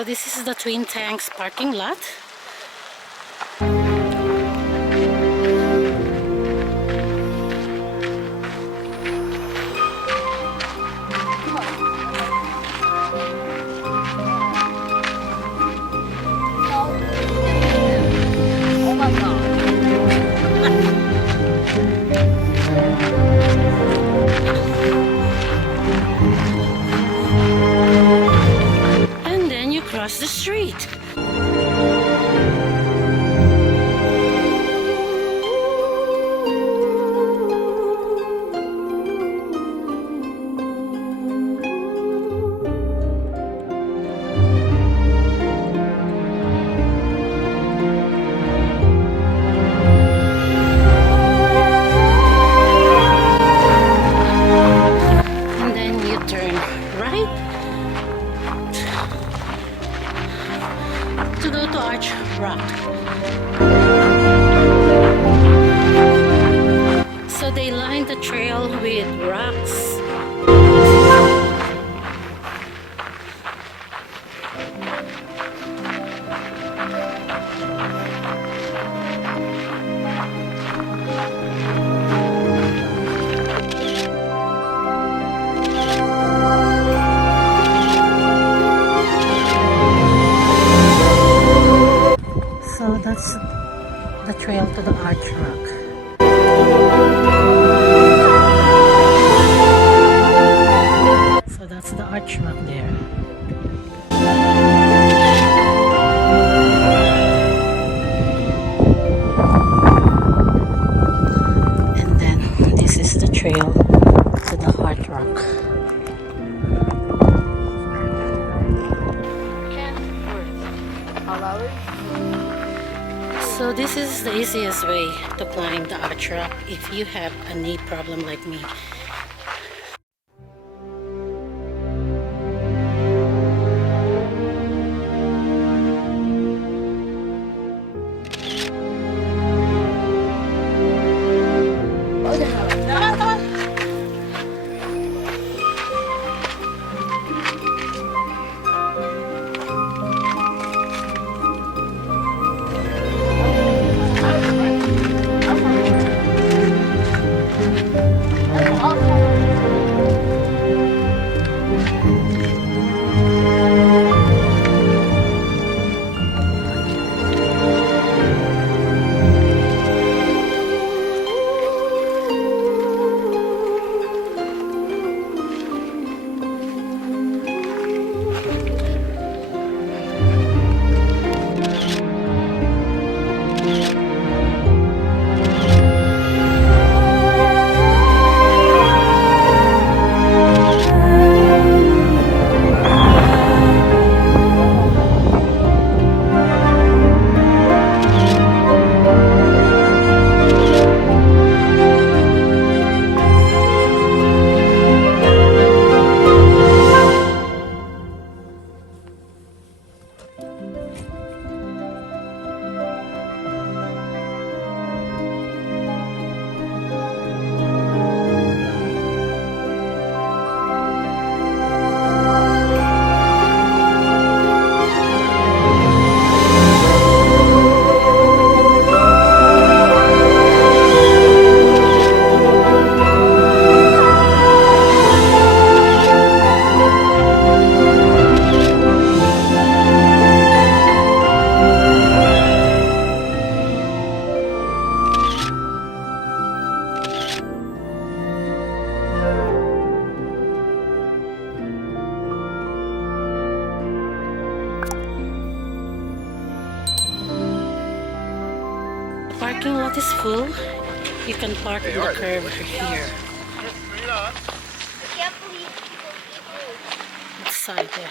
So this is the Twin Tanks parking lot. Oh my god. And then you cross the street. And then you turn right to go to Arch Rock. So they lined the trail with rocks. So that's the trail to the Arch Rock. So that's the Arch Rock there. And then this is the trail to the Hard Rock. So this is the easiest way to climb the Arch Rock if you have a knee problem like me. Parking lot is full. You can park in the curb here. This side there.